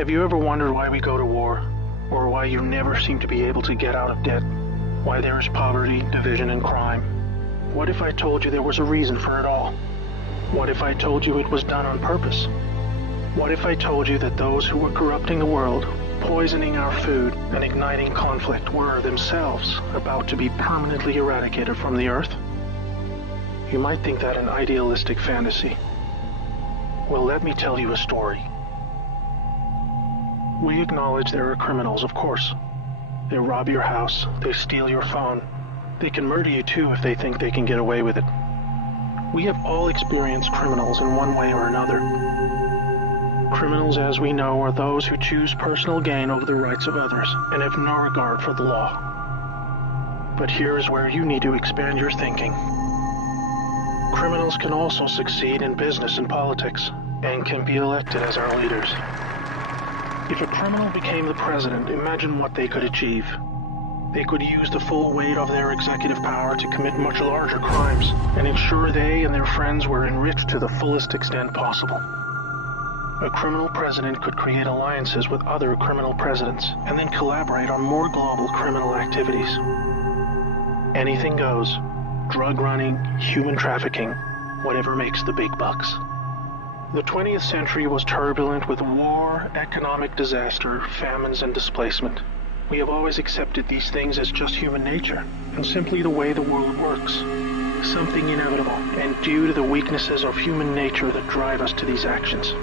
Have you ever wondered why we go to war? Or why you never seem to be able to get out of debt? Why there is poverty, division, and crime? What if I told you there was a reason for it all? What if I told you it was done on purpose? What if I told you that those who were corrupting the world, poisoning our food, and igniting conflict were themselves about to be permanently eradicated from the earth? You might think that an idealistic fantasy. Well, let me tell you a story. We acknowledge there are criminals, of course. They rob your house, they steal your phone. They can murder you too if they think they can get away with it. We have all experienced criminals in one way or another. Criminals, as we know, are those who choose personal gain over the rights of others and have no regard for the law. But here is where you need to expand your thinking. Criminals can also succeed in business and politics and can be elected as our leaders. If a criminal became the president, imagine what they could achieve. They could use the full weight of their executive power to commit much larger crimes and ensure they and their friends were enriched to the fullest extent possible. A criminal president could create alliances with other criminal presidents and then collaborate on more global criminal activities. Anything goes. Drug running, human trafficking, whatever makes the big bucks. The 20th century was turbulent with war, economic disaster, famines, and displacement. We have always accepted these things as just human nature, and simply the way the world works. Something inevitable, and due to the weaknesses of human nature that drive us to these actions.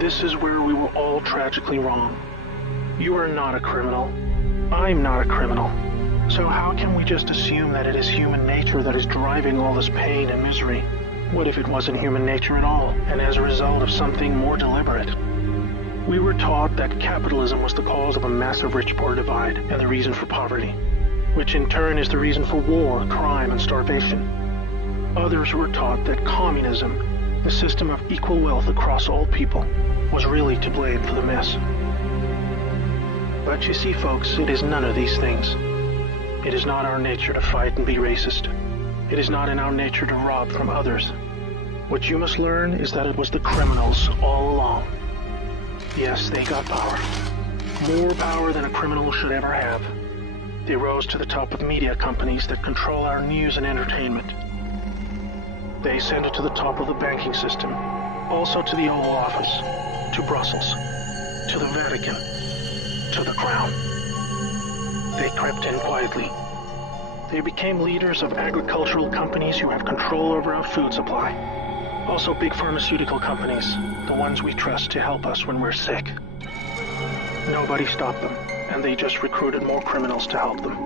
This is where we were all tragically wrong. You are not a criminal. I'm not a criminal. So how can we just assume that it is human nature that is driving all this pain and misery? What if it wasn't human nature at all, and as a result of something more deliberate? We were taught that capitalism was the cause of a massive rich-poor divide and the reason for poverty, which in turn is the reason for war, crime, and starvation. Others were taught that communism, the system of equal wealth across all people, was really to blame for the mess. But you see, folks, it is none of these things. It is not our nature to fight and be racist. It is not in our nature to rob from others. What you must learn is that it was the criminals all along. Yes, they got power. More power than a criminal should ever have. They rose to the top of media companies that control our news and entertainment. They ascended to the top of the banking system, also to the Oval Office, to Brussels, to the Vatican, to the Crown. They crept in quietly. They became leaders of agricultural companies who have control over our food supply. Also big pharmaceutical companies, the ones we trust to help us when we're sick. Nobody stopped them, and they just recruited more criminals to help them.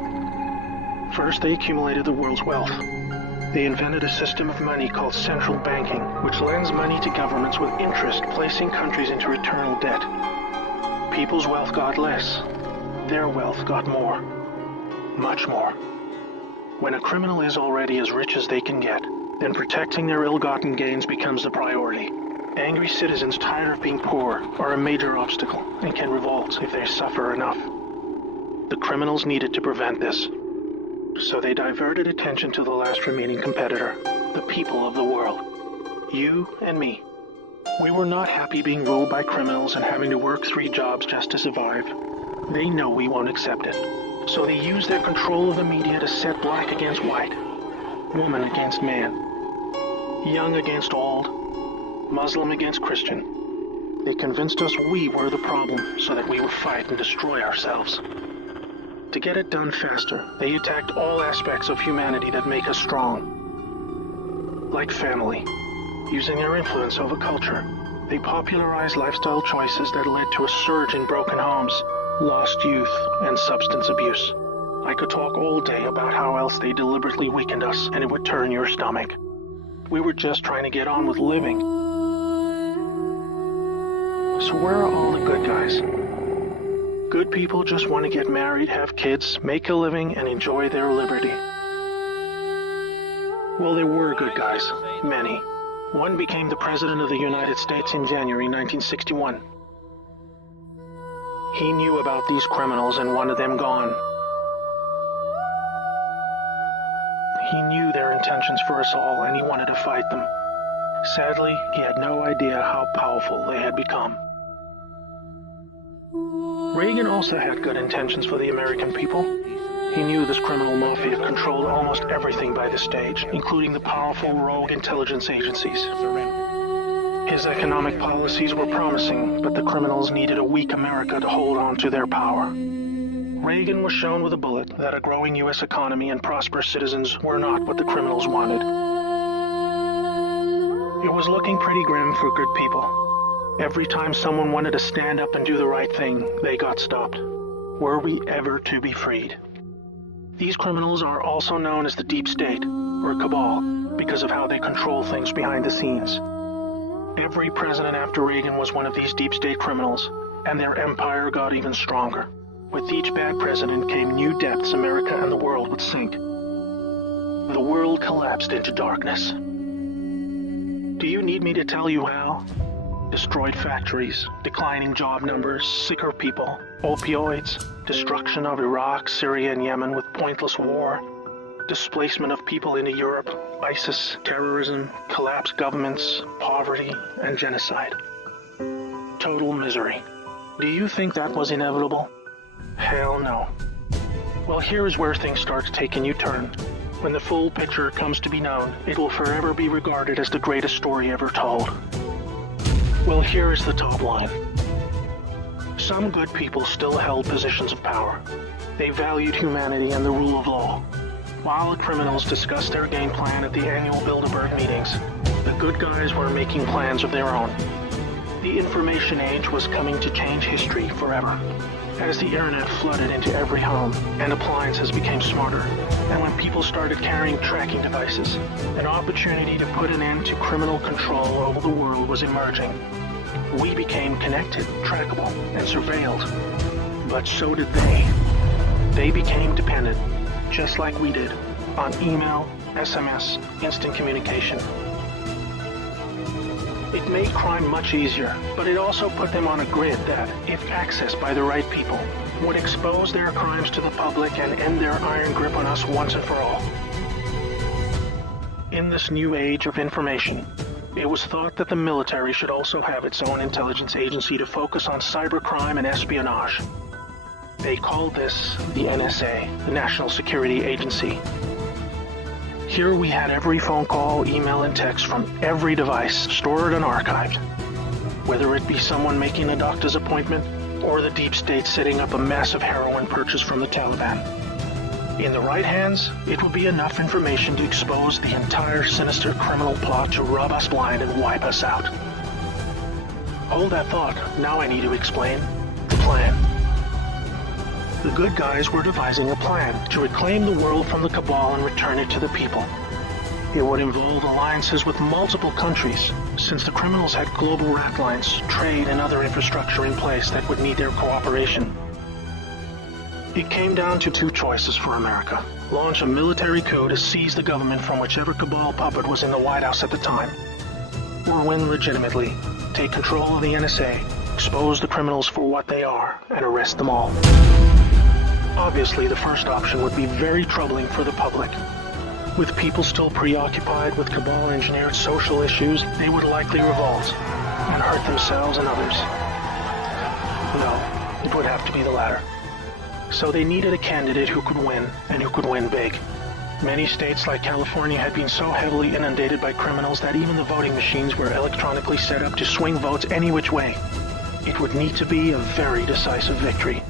First, they accumulated the world's wealth. They invented a system of money called central banking, which lends money to governments with interest, placing countries into eternal debt. People's wealth got less. Their wealth got more. Much more. When a criminal is already as rich as they can get, then protecting their ill-gotten gains becomes the priority. Angry citizens tired of being poor are a major obstacle and can revolt if they suffer enough. The criminals needed to prevent this. So they diverted attention to the last remaining competitor, the people of the world. You and me. We were not happy being ruled by criminals and having to work 3 jobs just to survive. They know we won't accept it. So they use their control of the media to set black against white, woman against man, young against old, Muslim against Christian. They convinced us we were the problem so that we would fight and destroy ourselves. To get it done faster, they attacked all aspects of humanity that make us strong. Like family. Using their influence over culture, they popularized lifestyle choices that led to a surge in broken homes, lost youth, and substance abuse. I could talk all day about how else they deliberately weakened us, and it would turn your stomach. We were just trying to get on with living. So where are all the good guys? Good people just want to get married, have kids, make a living, and enjoy their liberty. Well, there were good guys. Many. One became the President of the United States in January 1961. He knew about these criminals and wanted them gone. He knew their intentions for us all, and he wanted to fight them. Sadly, he had no idea how powerful they had become. Reagan also had good intentions for the American people. He knew this criminal mafia controlled almost everything by this stage, including the powerful rogue intelligence agencies. His economic policies were promising, but the criminals needed a weak America to hold on to their power. Reagan was shown with a bullet that a growing U.S. economy and prosperous citizens were not what the criminals wanted. It was looking pretty grim for good people. Every time someone wanted to stand up and do the right thing, they got stopped. Were we ever to be freed? These criminals are also known as the Deep State, or Cabal, because of how they control things behind the scenes. Every president after Reagan was one of these Deep State criminals, and their empire got even stronger. With each bad president came new depths America and the world would sink. The world collapsed into darkness. Do you need me to tell you how? Destroyed factories, declining job numbers, sicker people, opioids, destruction of Iraq, Syria, and Yemen with pointless war, displacement of people into Europe, ISIS, terrorism, collapsed governments, poverty, and genocide. Total misery. Do you think that was inevitable? Hell no. Well, here is where things start to take a new turn. When the full picture comes to be known, it will forever be regarded as the greatest story ever told. Well, here is the top line. Some good people still held positions of power. They valued humanity and the rule of law. While the criminals discussed their game plan at the annual Bilderberg meetings, the good guys were making plans of their own. The information age was coming to change history forever. As the internet flooded into every home and appliances became smarter, and when people started carrying tracking devices, an opportunity to put an end to criminal control over the world was emerging. We became connected, trackable, and surveilled. But so did they. They became dependent, just like we did, on email, SMS, instant communication. It made crime much easier, but it also put them on a grid that, if accessed by the right people, would expose their crimes to the public and end their iron grip on us once and for all. In this new age of information, it was thought that the military should also have its own intelligence agency to focus on cybercrime and espionage. They called this the NSA, the National Security Agency. Here we had every phone call, email, and text from every device stored and archived. Whether it be someone making a doctor's appointment, or the Deep State setting up a massive heroin purchase from the Taliban. In the right hands, it would be enough information to expose the entire sinister criminal plot to rob us blind and wipe us out. Hold that thought, now I need to explain the plan. The good guys were devising a plan to reclaim the world from the cabal and return it to the people. It would involve alliances with multiple countries, since the criminals had global rat lines, trade, and other infrastructure in place that would need their cooperation. It came down to two choices for America. Launch a military coup to seize the government from whichever cabal puppet was in the White House at the time. Or win legitimately, take control of the NSA, expose the criminals for what they are, and arrest them all. Obviously, the first option would be very troubling for the public. With people still preoccupied with cabal-engineered social issues, they would likely revolt and hurt themselves and others. No, it would have to be the latter. So they needed a candidate who could win, and who could win big. Many states like California had been so heavily inundated by criminals that even the voting machines were electronically set up to swing votes any which way. It would need to be a very decisive victory.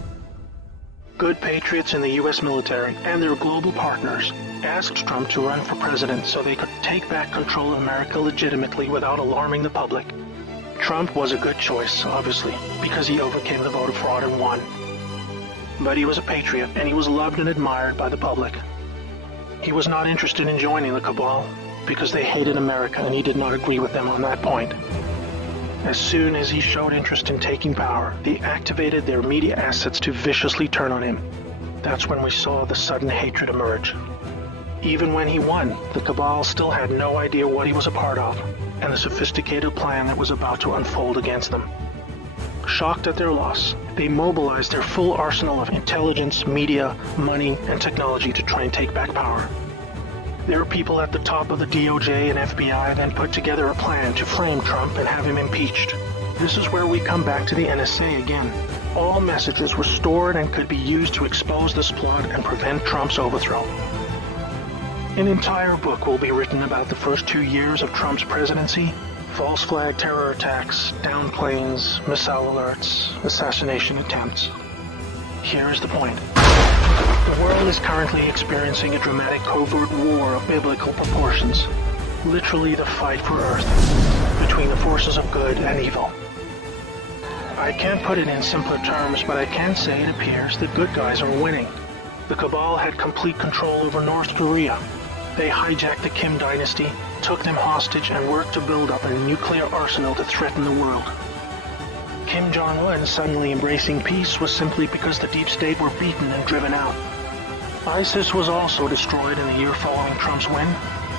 Good patriots in the U.S. military and their global partners asked Trump to run for president so they could take back control of America legitimately without alarming the public. Trump was a good choice, obviously, because he overcame the voter fraud and won. But he was a patriot, and he was loved and admired by the public. He was not interested in joining the cabal, because they hated America and he did not agree with them on that point. As soon as he showed interest in taking power, they activated their media assets to viciously turn on him. That's when we saw the sudden hatred emerge. Even when he won, the cabal still had no idea what he was a part of, and the sophisticated plan that was about to unfold against them. Shocked at their loss, they mobilized their full arsenal of intelligence, media, money, and technology to try and take back power. Their people at the top of the DOJ and FBI then put together a plan to frame Trump and have him impeached. This is where we come back to the NSA again. All messages were stored and could be used to expose this plot and prevent Trump's overthrow. An entire book will be written about the first 2 years of Trump's presidency: false flag terror attacks, downed planes, missile alerts, assassination attempts. Here's the point. The world is currently experiencing a dramatic covert war of biblical proportions. Literally the fight for Earth, between the forces of good and evil. I can't put it in simpler terms, but I can say it appears the good guys are winning. The cabal had complete control over North Korea. They hijacked the Kim dynasty, took them hostage, and worked to build up a nuclear arsenal to threaten the world. Kim Jong-un suddenly embracing peace was simply because the deep state were beaten and driven out. ISIS was also destroyed in the year following Trump's win.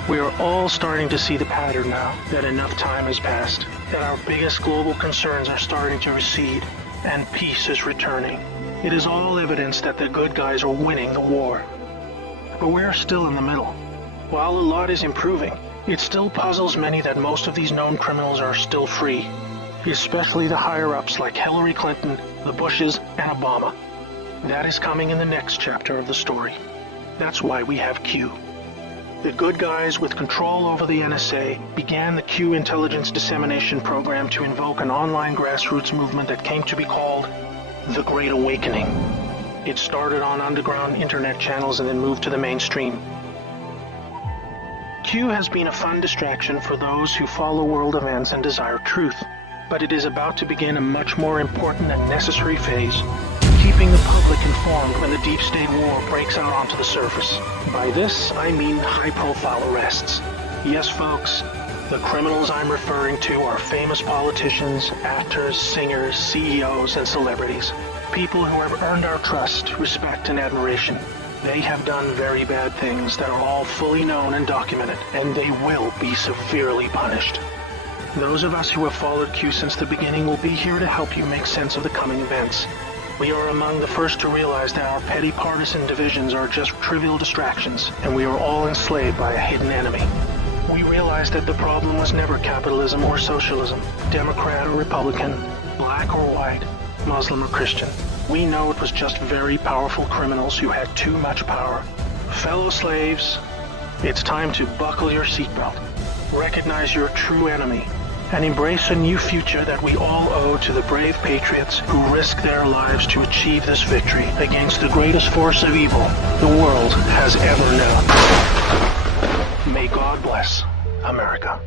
We are all starting to see the pattern now, that enough time has passed, that our biggest global concerns are starting to recede, and peace is returning. It is all evidence that the good guys are winning the war. But we're still in the middle. While a lot is improving, it still puzzles many that most of these known criminals are still free, especially the higher-ups like Hillary Clinton, the Bushes, and Obama. That is coming in the next chapter of the story. That's why we have Q. The good guys with control over the NSA began the Q intelligence dissemination program to invoke an online grassroots movement that came to be called the Great Awakening. It started on underground internet channels and then moved to the mainstream. Q has been a fun distraction for those who follow world events and desire truth, but it is about to begin a much more important and necessary phase: keeping the public informed when the deep state war breaks out onto the surface. By this, I mean high-profile arrests. Yes, folks, the criminals I'm referring to are famous politicians, actors, singers, CEOs, and celebrities. People who have earned our trust, respect, and admiration. They have done very bad things that are all fully known and documented, and they will be severely punished. Those of us who have followed Q since the beginning will be here to help you make sense of the coming events. We are among the first to realize that our petty partisan divisions are just trivial distractions, and we are all enslaved by a hidden enemy. We realize that the problem was never capitalism or socialism, Democrat or Republican, black or white, Muslim or Christian. We know it was just very powerful criminals who had too much power. Fellow slaves, it's time to buckle your seatbelt, recognize your true enemy, and embrace a new future that we all owe to the brave patriots who risked their lives to achieve this victory against the greatest force of evil the world has ever known. May God bless America.